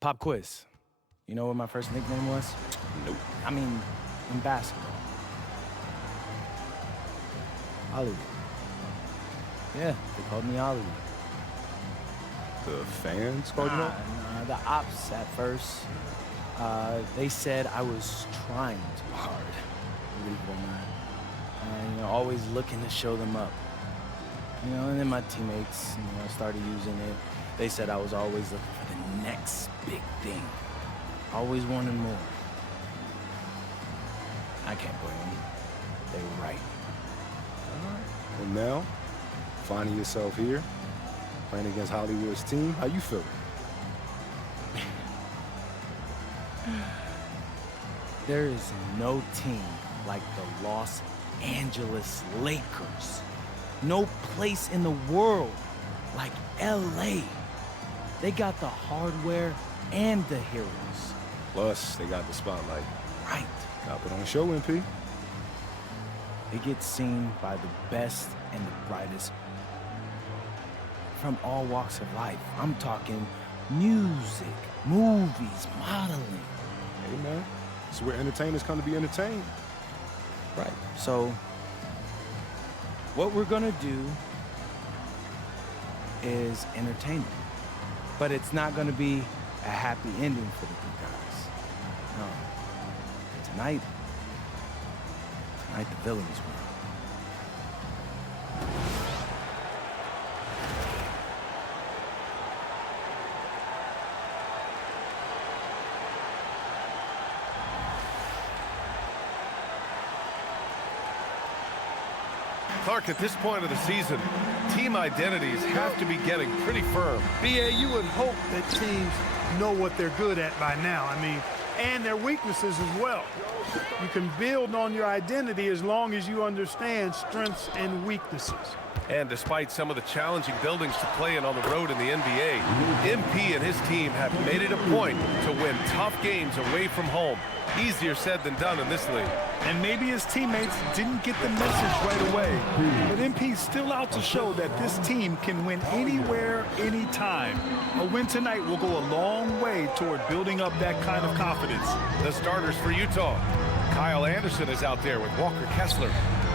Pop quiz. You know what my first nickname was? Nope. I mean, in basketball. Hollywood. Yeah, they called me Hollywood. The fans called you that? Nah, the ops at first. They said I was trying too hard, believe it or not. You know, always looking to show them up. You know, and then my teammates, you know, started using it. They said I was always looking for the next big thing. Always wanting more. I can't blame them. They were right. All right. Well, now, finding yourself here, playing against Hollywood's team, how you feeling? There is no team like the Los Angeles Lakers. No place in the world like LA. They got the hardware and the heroes. Plus, they got the spotlight. Right. Got it on show, MP. It gets seen by the best and the brightest from all walks of life. I'm talking music, movies, modeling. Hey, man. It's where entertainers come to be entertained. Right. So, what we're gonna do is entertainment. But it's not gonna be a happy ending for the good guys. No. Tonight the villains win. Clark, at this point of the season, team identities have to be getting pretty firm. BA, you would hope that teams know what they're good at by now. I mean, and their weaknesses as well. You can build on your identity as long as you understand strengths and weaknesses. And despite some of the challenging buildings to play in on the road in the NBA, MP and his team have made it a point to win tough games away from home. Easier said than done in this league. And maybe his teammates didn't get the message right away. But MP's still out to show that this team can win anywhere, anytime. A win tonight will go a long way toward building up that kind of confidence. The starters for Utah. Kyle Anderson is out there with Walker Kessler.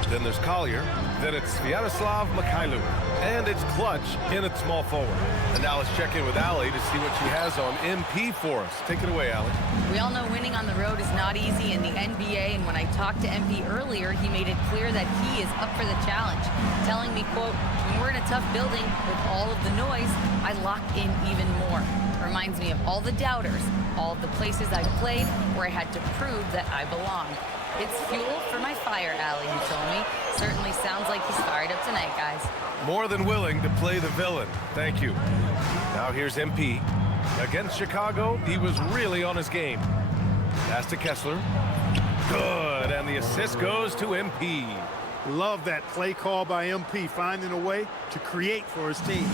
Then there's Collier. Then it's Sviatoslav Mikhailu. And it's Clutch in at small forward. And now let's check in with Allie to see what she has on MP for us. Take it away, Allie. We all know winning on the road is not easy in the NBA, and when I talked to MP earlier, he made it clear that he is up for the challenge, telling me, quote, when we're in a tough building with all of the noise, I lock in even more. Reminds me of all the doubters, all of the places I've played where I had to prove that I belonged. It's fuel for my fire, Allie, he told me. Certainly sounds like he's fired up tonight, guys. More than willing to play the villain. Thank you. Now here's MP. Against Chicago, he was really on his game. Pass to Kessler. Good, and the assist goes to MP. Love that play call by MP, finding a way to create for his team.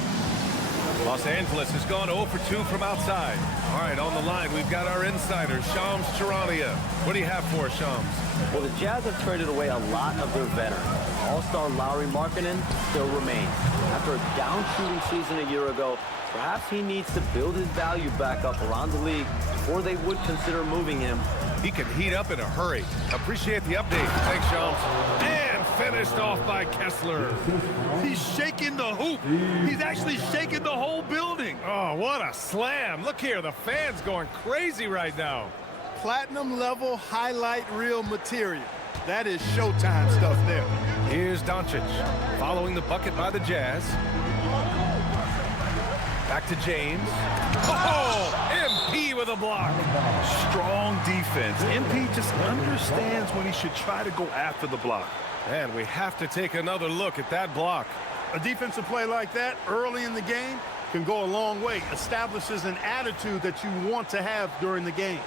Los Angeles has gone 0 for 2 from outside. All right, on the line, we've got our insider, Shams Charania. What do you have for us, Shams? Well, the Jazz have traded away a lot of their veterans. All-star Lauri still remains. After a down-shooting season a year ago, perhaps he needs to build his value back up around the league before they would consider moving him. He can heat up in a hurry. Appreciate the update. Thanks, Shams. And finished off by Kessler. He's shaking the hoop. He's actually shaking the whole building. Oh, what a slam. Look here, the fans going crazy right now. Platinum level highlight reel material. That is Showtime stuff there. Here's Doncic, following the bucket by the Jazz. Back to James. Oh, MP with a block. Strong defense. MP just understands when he should try to go after the block. And we have to take another look at that block. A defensive play like that early in the game can go a long way. Establishes an attitude that you want to have during the game.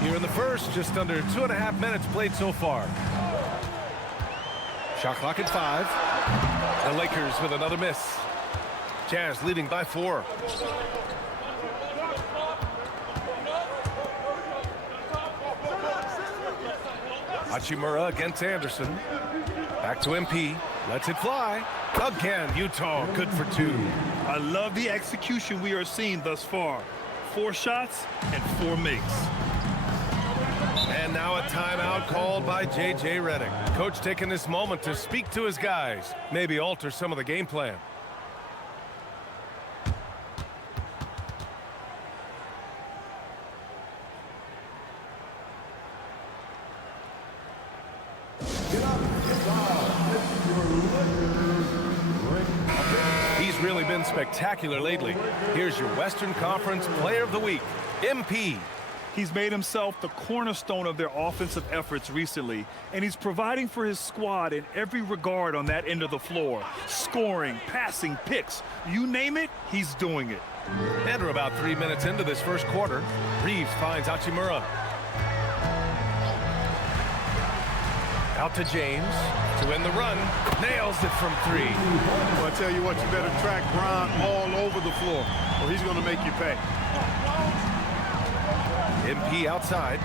Here in the first, just under 2.5 minutes played so far. Shot clock at 5. The Lakers with another miss. Jazz leading by 4. Hachimura against Anderson. Back to MP. Lets it fly. Again, Utah good for 2. I love the execution we are seeing thus far. 4 shots and 4 makes. And now a timeout called by J.J. Redick. Coach taking this moment to speak to his guys, maybe alter some of the game plan. He's really been spectacular lately. Here's your Western Conference Player of the Week, MP. He's made himself the cornerstone of their offensive efforts recently, and he's providing for his squad in every regard on that end of the floor. Scoring, passing, picks, you name it, he's doing it. And we're about 3 minutes into this first quarter. Reeves finds Hachimura. Out to James to win the run. Nails it from 3. Well, I tell you what, you better track Bron all over the floor, or he's going to make you pay. MP outside.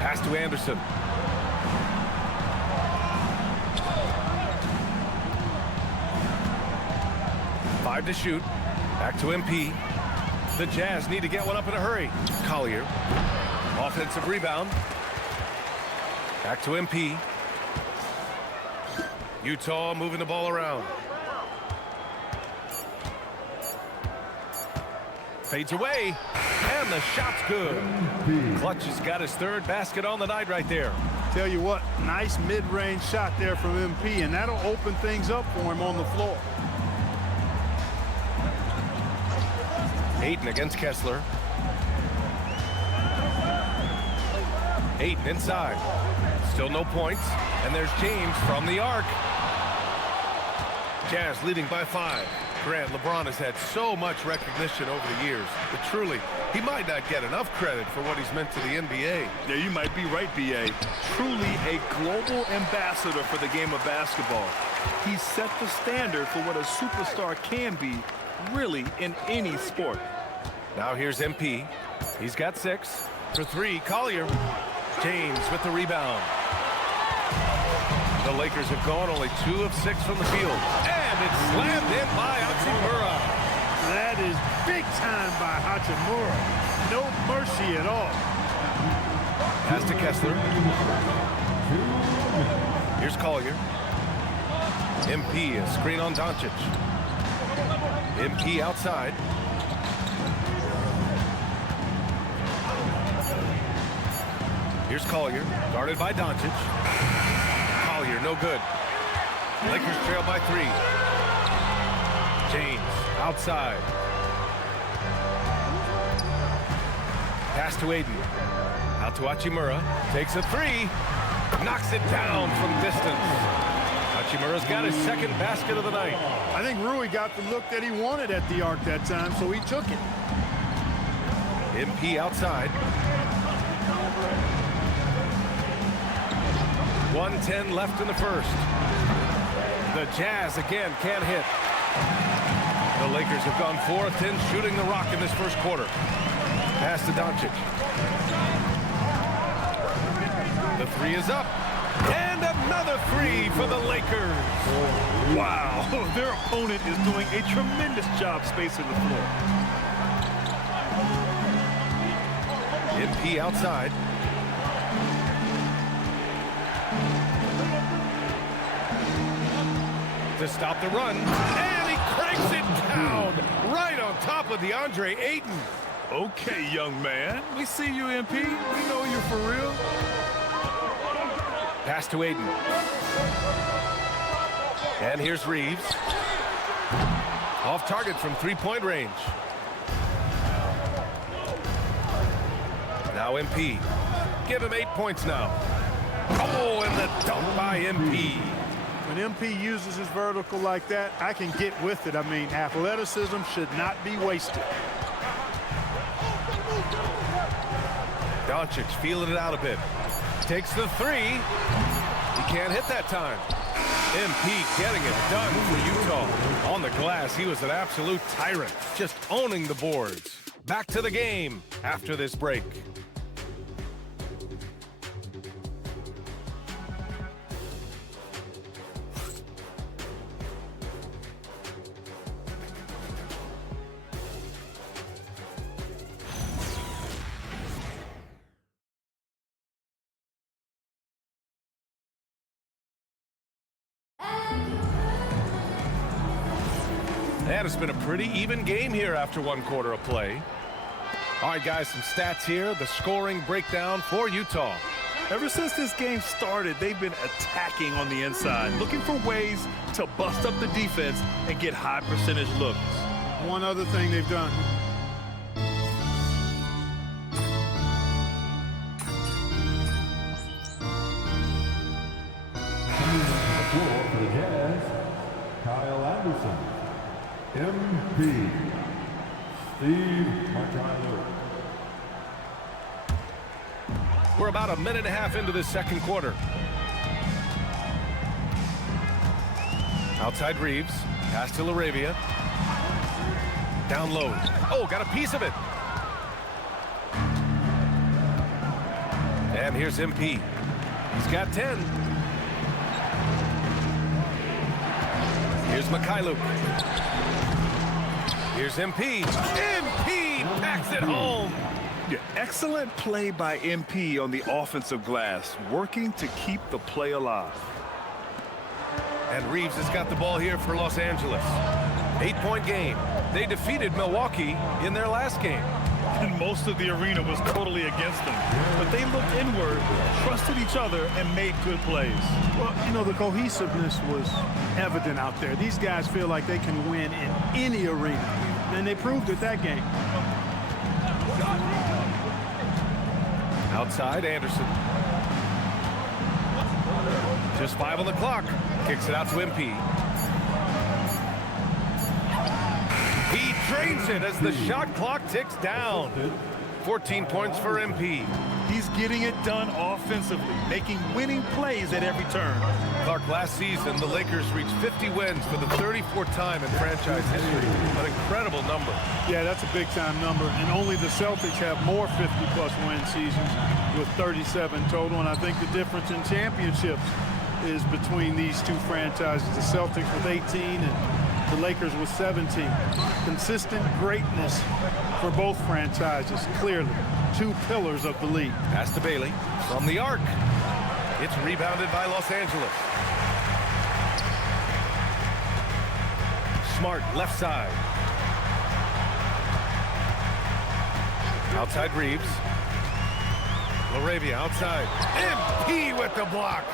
Pass to Anderson. Five to shoot. Back to MP. The Jazz need to get one up in a hurry. Collier. Offensive rebound. Back to MP. Utah moving the ball around. Fades away, and the shot's good. Clutch has got his 3rd basket on the night right there. Tell you what, nice mid-range shot there from MP, and that'll open things up for him on the floor. Ayton against Kessler. Ayton inside. Still no points, and there's James from the arc. Jazz leading by 5. Grant, LeBron has had so much recognition over the years, but truly, he might not get enough credit for what he's meant to the NBA. Yeah, you might be right, B.A. Truly a global ambassador for the game of basketball. He's set the standard for what a superstar can be, really, in any sport. Now here's MP. He's got 6. For 3, Collier. James with the rebound. The Lakers have gone only 2 of 6 from the field. And it's slammed in by Hachimura. That is big time by Hachimura. No mercy at all. Pass to Kessler. Here's Collier. MP, a screen on Doncic. MP outside. Here's Collier, guarded by Doncic. Collier, no good. Lakers trail by 3. James, outside. Pass to Ayton. Out to Hachimura. Takes a 3. Knocks it down from distance. Hachimura's got his 2nd basket of the night. I think Rui got the look that he wanted at the arc that time, so he took it. MP outside. 1:10 left in the first. The Jazz again can't hit. The Lakers have gone 4 of 10 shooting the rock in this first quarter. Pass to Doncic. The 3 is up. And another 3 for the Lakers. Wow, their opponent is doing a tremendous job spacing the floor. MP outside. To stop the run, and he cranks it down right on top of DeAndre Ayton. Okay, young man, we see you, MP. We know you're for real. Pass to Ayton. And here's Reeves. Off target from 3-point range. Now MP. Give him 8 points now. Oh, and the dunk by MP. When MP uses his vertical like that, I can get with it. I mean, athleticism should not be wasted. Doncic feeling it out a bit. Takes the 3. He can't hit that time. MP getting it done for Utah. On the glass, he was an absolute tyrant, just owning the boards. Back to the game after this break. And it's been a pretty even game here after 1 quarter of play. All right, guys, some stats here. The scoring breakdown for Utah. Ever since this game started, they've been attacking on the inside, looking for ways to bust up the defense and get high percentage looks. One other thing they've done. For the Jazz, Kyle Anderson. MP, Steve Martino. We're about a minute and a half into this second quarter. Outside Reeves, pass to Lauri. Down low. Oh, got a piece of it. And here's MP. He's got 10. Here's Mikhailuk. Here's MP. MP packs it home. Yeah, excellent play by MP on the offensive glass, working to keep the play alive. And Reeves has got the ball here for Los Angeles. 8-point game. They defeated Milwaukee in their last game. And most of the arena was totally against them. But they looked inward, trusted each other, and made good plays. Well, you know, the cohesiveness was evident out there. These guys feel like they can win in any arena. And they proved it that game. Outside, Anderson. Just 5 on the clock. Kicks it out to MP. He drains it as the shot clock ticks down. 14 points for MP. He's getting it done offensively, making winning plays at every turn. Clark, last season, the Lakers reached 50 wins for the 34th time in franchise history. An incredible number. Yeah, that's a big-time number. And only the Celtics have more 50-plus win seasons with 37 total. And I think the difference in championships is between these two franchises. The Celtics with 18 and the Lakers with 17. Consistent greatness for both franchises, clearly. 2 pillars of the league. Pass to Bailey from the arc. It's rebounded by Los Angeles. Smart left side. Outside Reeves. Lauri outside. MP with the block.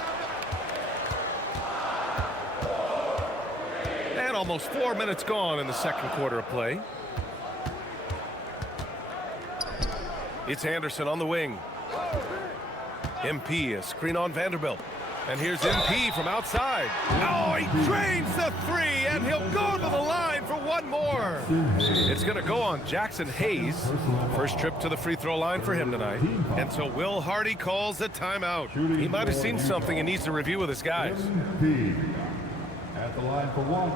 And almost 4 minutes gone in the second quarter of play. It's Anderson on the wing. MP, a screen on Vanderbilt. And here's MP from outside. Oh, he drains the 3, and he'll go to the line for 1 more. It's going to go on Jackson Hayes. First trip to the free throw line for him tonight. And so Will Hardy calls a timeout. He might have seen something and needs to review with his guys. MP at the line for 1.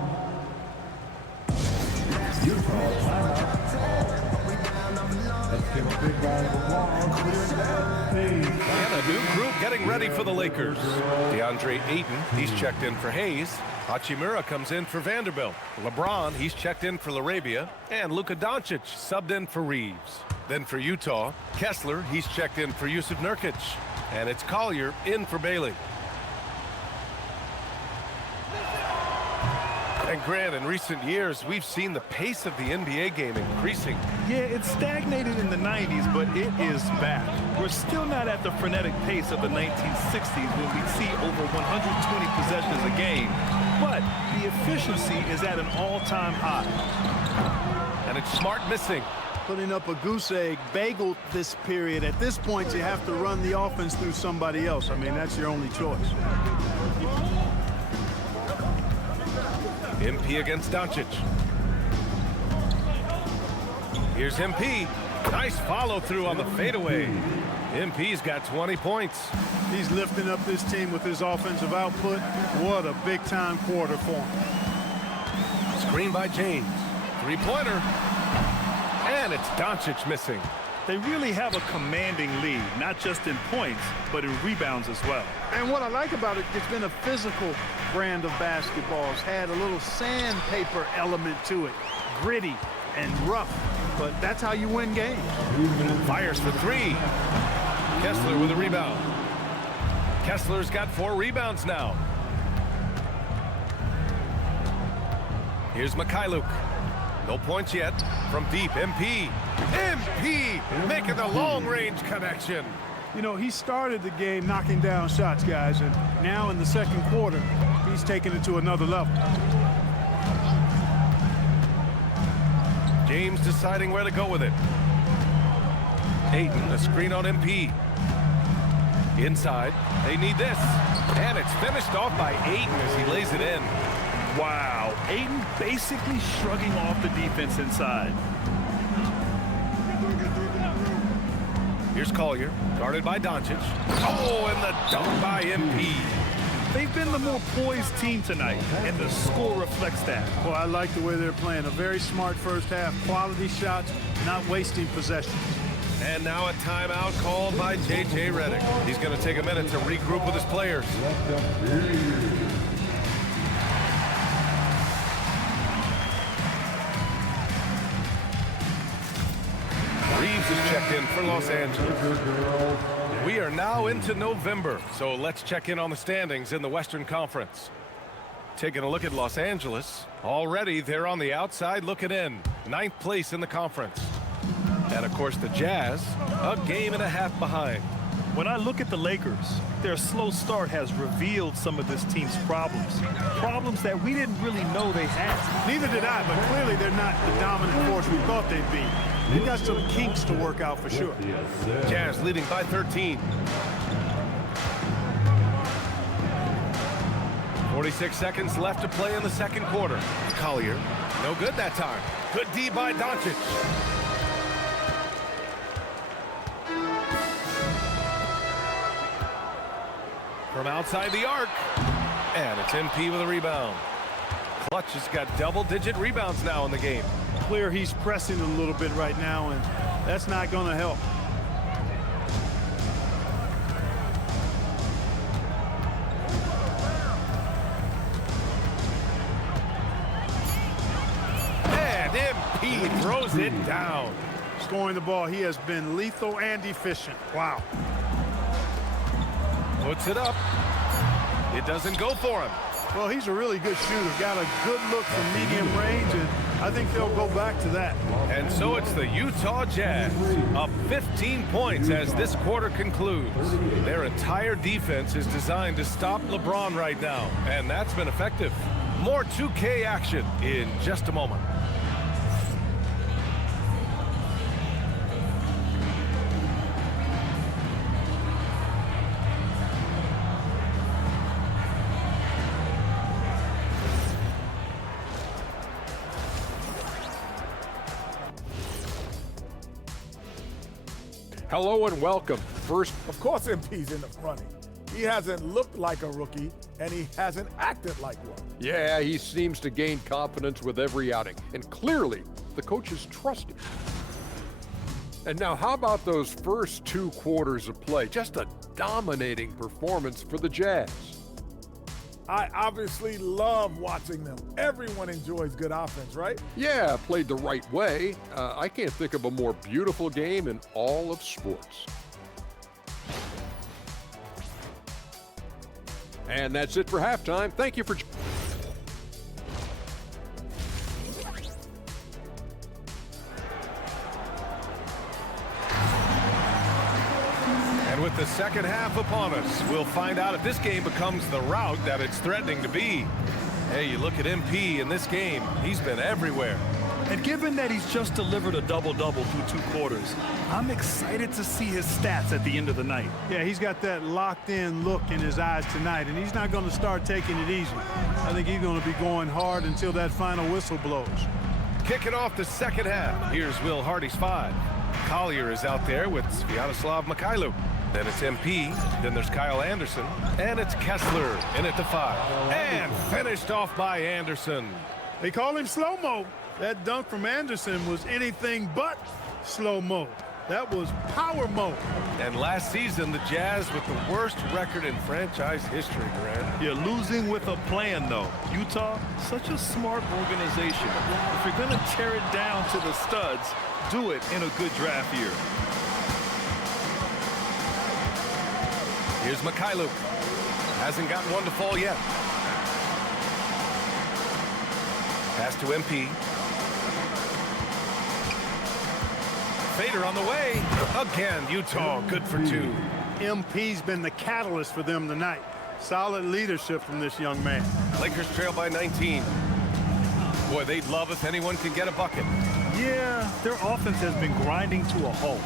Utah timeout. Let's give a big round of applause. And a new group getting ready for the Lakers. DeAndre Ayton, he's checked in for Hayes. Hachimura comes in for Vanderbilt. LeBron, he's checked in for Lauri. And Luka Doncic subbed in for Reeves. Then for Utah, Kessler, he's checked in for Yusuf Nurkic. And it's Collier in for Bailey. And Grant, in recent years, we've seen the pace of the NBA game increasing. Yeah, it stagnated in the 90s, but it is back. We're still not at the frenetic pace of the 1960s when we'd see over 120 possessions a game. But the efficiency is at an all-time high. And it's Smart missing. Putting up a goose egg, bageled this period. At this point, you have to run the offense through somebody else. I mean, that's your only choice. MP against Doncic. Here's MP. Nice follow through on the fadeaway. MP's got 20 points. He's lifting up this team with his offensive output. What a big-time quarter for him. Screen by James. Three-pointer. And it's Doncic missing. They really have a commanding lead, not just in points, but in rebounds as well. And what I like about it, it's been a physical brand of basketball. It's had a little sandpaper element to it. Gritty and rough, but that's how you win games. Fires for 3. Kessler with a rebound. Kessler's got 4 rebounds now. Here's Mikhailuk. No points yet. From deep, MP. MP making the long-range connection. You know, he started the game knocking down shots, guys, and now in the second quarter, he's taking it to another level. James deciding where to go with it. Ayton, a screen on MP. Inside, they need this. And it's finished off by Ayton as he lays it in. Wow, Ayton basically shrugging off the defense inside. Here's Collier, guarded by Doncic. Oh, and the dunk by MP. They've been the more poised team tonight, and the score reflects that. Well, I like the way they're playing. A very smart first half. Quality shots, not wasting possessions. And now a timeout called by J.J. Redick. He's going to take a minute to regroup with his players. Reeves is checked in for Los Angeles. We are now into November, so let's check in on the standings in the Western Conference. Taking a look at Los Angeles. Already they're on the outside looking in. 9th place in the conference. And of course the Jazz, a game and a half behind. When I look at the Lakers, their slow start has revealed some of this team's problems. Problems that we didn't really know they had. Neither did I, but clearly they're not the dominant force we thought they'd be. They've got some kinks to work out for sure. Jazz leading by 13. 46 seconds left to play in the second quarter. Collier, no good that time. Good D by Doncic. From outside the arc. And it's MP with a rebound. Clutch has got double-digit rebounds now in the game. Clear he's pressing a little bit right now, and that's not going to help. And MP throws it down. Scoring the ball, he has been lethal and efficient. Wow. Puts it up. It doesn't go for him. Well, he's a really good shooter. Got a good look from medium range, and I think they'll go back to that. And so it's the Utah Jazz up 15 points as this quarter concludes. Their entire defense is designed to stop LeBron right now, and that's been effective. More 2K action in just a moment. Hello and welcome. First, of course MP's in the running. He hasn't looked like a rookie, and he hasn't acted like one. yeah, he seems to gain confidence with every outing, and clearly the coaches trust him. And now how about those first 2 quarters of play? Just a dominating performance for the Jazz. I obviously love watching them. Everyone enjoys good offense, right? Yeah, played the right way. I can't think of a more beautiful game in all of sports. And that's it for halftime. Thank you for... And with the second half upon us, we'll find out if this game becomes the rout that it's threatening to be. Hey, you look at MP in this game, he's been everywhere. And given that he's just delivered a double-double through 2 quarters, I'm excited to see his stats at the end of the night. Yeah, he's got that locked-in look in his eyes tonight, and he's not going to start taking it easy. I think he's going to be going hard until that final whistle blows. Kicking off the second half, here's Will Hardy's 5. Collier is out there with Sviatoslav Mikhailuk. Then it's MP, then there's Kyle Anderson, and it's Kessler in at the 5. And finished off by Anderson. They call him slow-mo. That dunk from Anderson was anything but slow-mo. That was power mo. And last season, the Jazz with the worst record in franchise history, Grant. You're losing with a plan, though. Utah, such a smart organization. If you're going to tear it down to the studs, do it in a good draft year. Here's Mikhailuk. Hasn't gotten one to fall yet. Pass to MP. fader on the way. Again, Utah good for two. MP's been the catalyst for them tonight. Solid leadership from this young man. Lakers trail by 19. Boy, they'd love if anyone could get a bucket. Yeah, their offense has been grinding to a halt.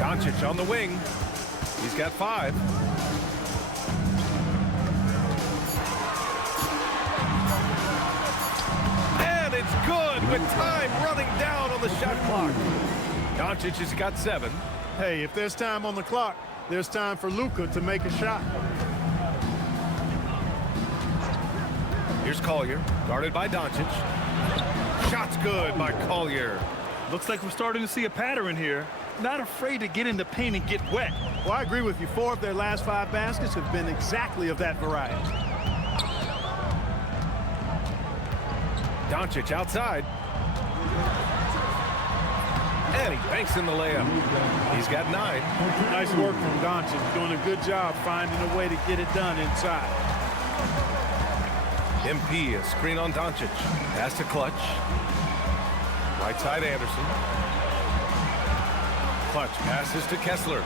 Doncic on the wing. He's got 5. And it's good with time running down on the shot clock. Doncic has got 7. Hey, if there's time on the clock, there's time for Luka to make a shot. Here's Collier, guarded by Doncic. Shot's good by Collier. Looks like we're starting to see a pattern here. Not afraid to get in the paint and get wet. Well, I agree with you. 4 of their last 5 baskets have been exactly of that variety. Doncic outside. And he banks in the layup. He's got 9. Nice work from Doncic. Doing a good job finding a way to get it done inside. MP, a screen on Doncic. Pass to Clutch. Right side Anderson. Clutch passes to Kessler.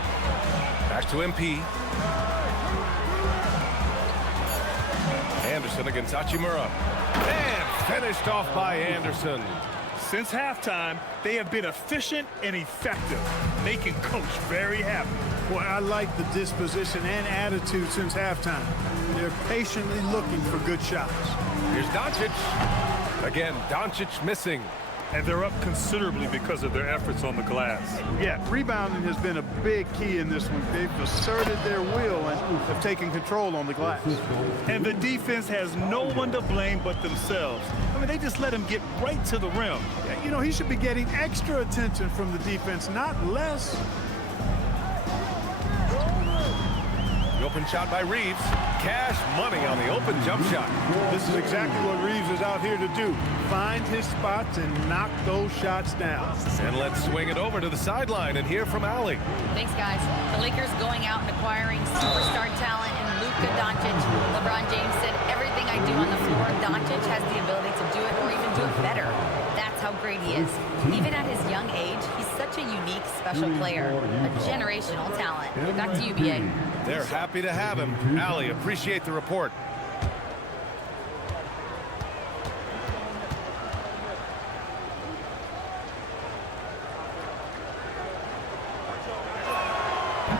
Back to MP. Anderson against Hachimura. And finished off by Anderson. Since halftime, they have been efficient and effective, making Coach very happy. Boy, I like the disposition and attitude since halftime. They're patiently looking for good shots. Here's Doncic. Again, Doncic missing. And they're up considerably because of their efforts on the glass. Yeah, rebounding has been a big key in this one. They've asserted their will and have taken control on the glass. And the defense has no one to blame but themselves. I mean, they just let him get right to the rim. Yeah, you know, he should be getting extra attention from the defense, not less. The open shot by Reeves. Cash money on the open jump shot. This is exactly what Reeves is out here to do. Find his spots and knock those shots down. And let's swing it over to the sideline and hear from Allie. Thanks, guys. The Lakers going out and acquiring superstar talent in Luka Doncic. LeBron James said, everything I do on the floor, Doncic has the ability to do it or even do it better. That's how great he is. Even at his young age, he's such a unique, special player, a generational talent. Back to you, BA. They're happy to have him. Allie, appreciate the report.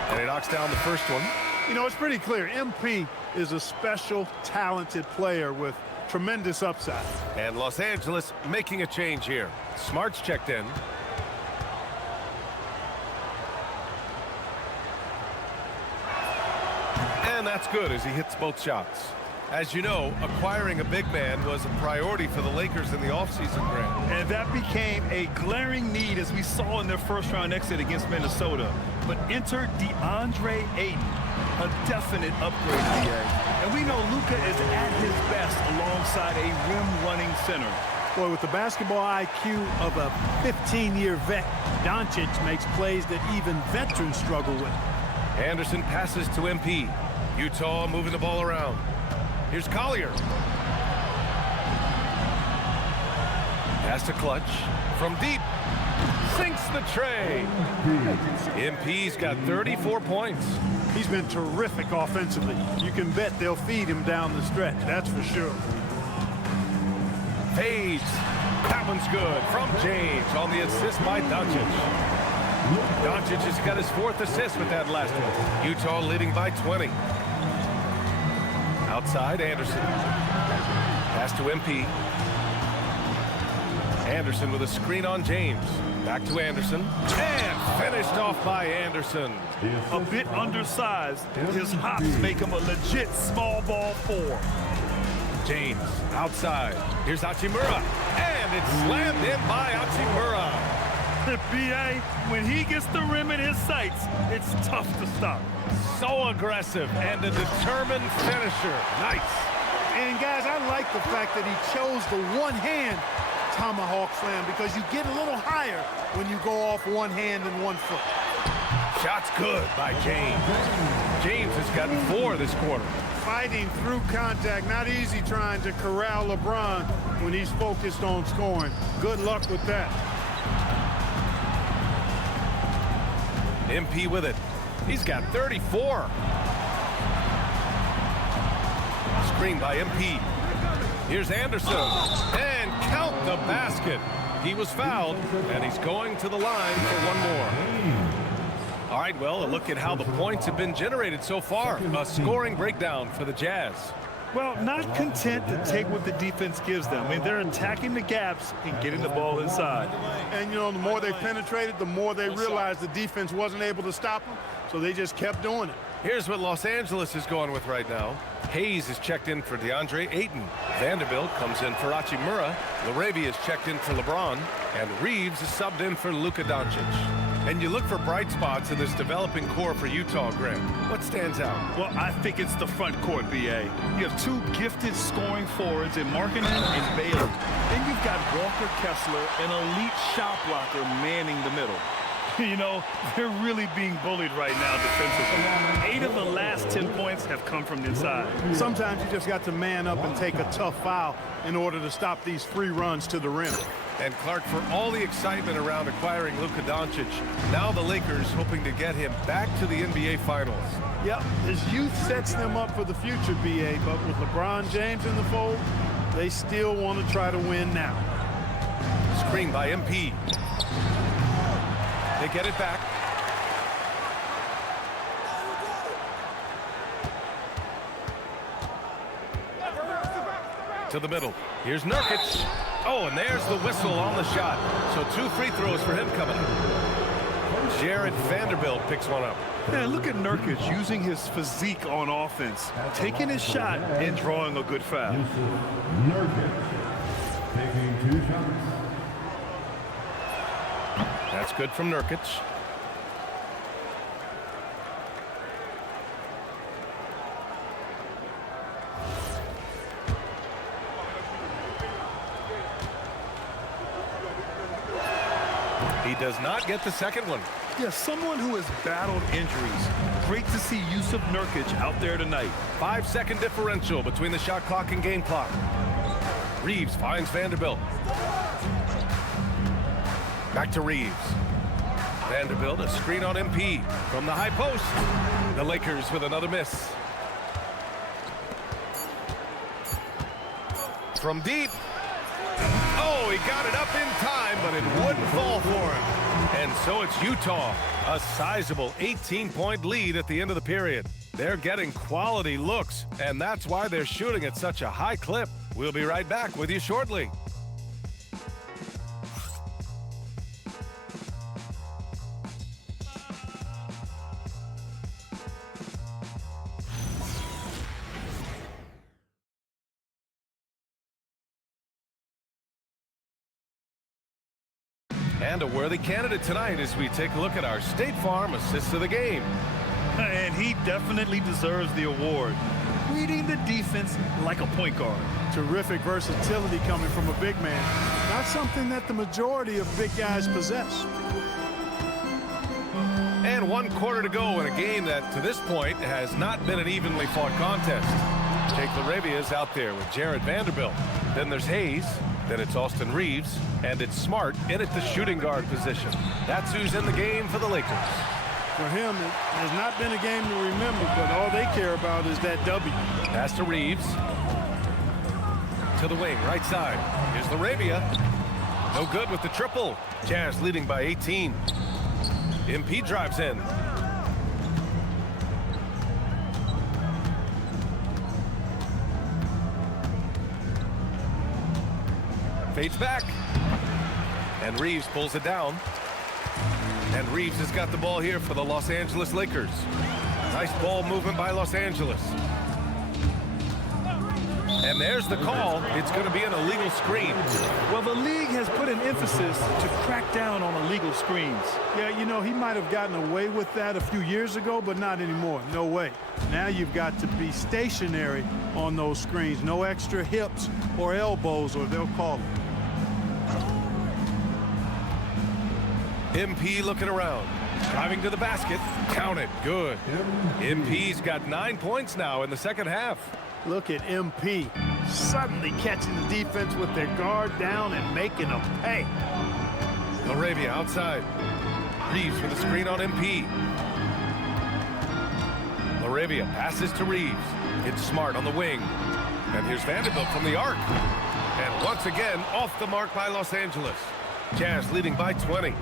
And he knocks down the first one. You know, it's pretty clear. MP is a special, talented player with tremendous upside. And Los Angeles making a change here. Smart's checked in. And that's good as he hits both shots. As you know, acquiring a big man was a priority for the Lakers in the offseason, Grant. And that became a glaring need as we saw in their first-round exit against Minnesota. But enter DeAndre Ayton, a definite upgrade, BA. And we know Luka is at his best alongside a rim-running center. Boy, with the basketball IQ of a 15-year vet, Doncic makes plays that even veterans struggle with. Anderson passes to MP. Utah moving the ball around. Here's Collier. Pass to Clutch. From deep. Sinks the tray. MP's got 34 points. He's been terrific offensively. You can bet they'll feed him down the stretch, that's for sure. Fades. That one's good. From James on the assist by Doncic. Doncic has got his 4th assist with that last one. Utah leading by 20. Outside, Anderson. Pass to MP. Anderson with a screen on James. Back to Anderson. And finished off by Anderson. A bit undersized. His hops make him a legit small ball 4. James outside. Here's Hachimura. And it's slammed in by Hachimura. BA, when he gets the rim in his sights, it's tough to stop. So aggressive and a determined finisher. Nice. And guys, I like the fact that he chose the one-hand tomahawk slam because you get a little higher when you go off one hand and one foot. Shot's good by James. James has gotten 4 this quarter. fighting through contact. Not easy trying to corral LeBron when he's focused on scoring. Good luck with that. MP with it. He's got 34. Screen by MP. Here's Anderson. And count the basket. He was fouled, and he's going to the line for one more. All right, well, a look at how the points have been generated so far. A scoring breakdown for the Jazz. Well, not content to take what the defense gives them. I mean, they're attacking the gaps and getting the ball inside. And, you know, the more they penetrated, the more they realized the defense wasn't able to stop them, so they just kept doing it. Here's what Los Angeles is going with right now. Hayes is checked in for DeAndre Ayton. Vanderbilt comes in for Hachimura. Lauri is checked in for LeBron. And Reeves is subbed in for Luka Doncic. And you look for bright spots in this developing core for Utah, Graham. What stands out? Well, I think it's the front court, B.A. You have two gifted scoring forwards in Markkanen and Bailey. Then you've got Walker Kessler, an elite shot blocker, manning the middle. You know, they're really being bullied right now defensively. 8 of the last 10 points have come from the inside. Sometimes you just got to man up and take a tough foul in order to stop these free runs to the rim. And Clark, for all the excitement around acquiring Luka Doncic, now the Lakers hoping to get him back to the NBA Finals. Yep, his youth sets them up for the future, B.A., but with LeBron James in the fold, they still want to try to win now. Screen by MP. They get it back. To the middle. Here's Nurkic. Oh, and there's the whistle on the shot. So 2 free throws for him coming up. Jared Vanderbilt picks one up. Man, look at Nurkic using his physique on offense, taking his shot and drawing a good foul. Nurkic taking 2 shots. That's good from Nurkic. He does not get the second one. Yeah, someone who has battled injuries. Great to see use of Nurkic out there tonight. 5-second differential between the shot clock and game clock. Reeves finds Vanderbilt. Back to Reeves. Vanderbilt, a screen on MP from the high post. The Lakers with another miss. From deep. Oh, he got it up in time, but it wouldn't fall for him. And so it's Utah, a sizable 18-point lead at the end of the period. They're getting quality looks, and that's why they're shooting at such a high clip. We'll be right back with you shortly. And a worthy candidate tonight as we take a look at our State Farm Assist of the Game. And he definitely deserves the award. Reading the defense like a point guard. Terrific versatility coming from a big man. Not something that the majority of big guys possess. And 1 quarter to go in a game that, to this point, has not been an evenly fought contest. Jake Lauri is out there with Jared Vanderbilt. Then there's Hayes. Then it's Austin Reeves. And it's Smart in at the shooting guard position. That's who's in the game for the Lakers. For him, it has not been a game to remember, but all they care about is that W. Pass to Reeves. To the wing, right side. Here's Lauri. No good with the triple. Jazz leading by 18. MP drives in. Fades back. And Reeves pulls it down. And Reeves has got the ball here for the Los Angeles Lakers. Nice ball movement by Los Angeles. And there's the call. It's going to be an illegal screen. Well, the league has put an emphasis to crack down on illegal screens. Yeah, you know, he might have gotten away with that a few years ago, but not anymore. No way. Now you've got to be stationary on those screens. No extra hips or elbows, or they'll call it. MP looking around. Driving to the basket. Count it. Good. MP's got 9 points now in the second half. Look at MP suddenly catching the defense with their guard down and making them pay. Lauri outside. Reeves with a screen on MP. Lauri passes to Reeves. It's Smart on the wing. And here's Vanderbilt from the arc. And once again, off the mark by Los Angeles. Jazz leading by 20.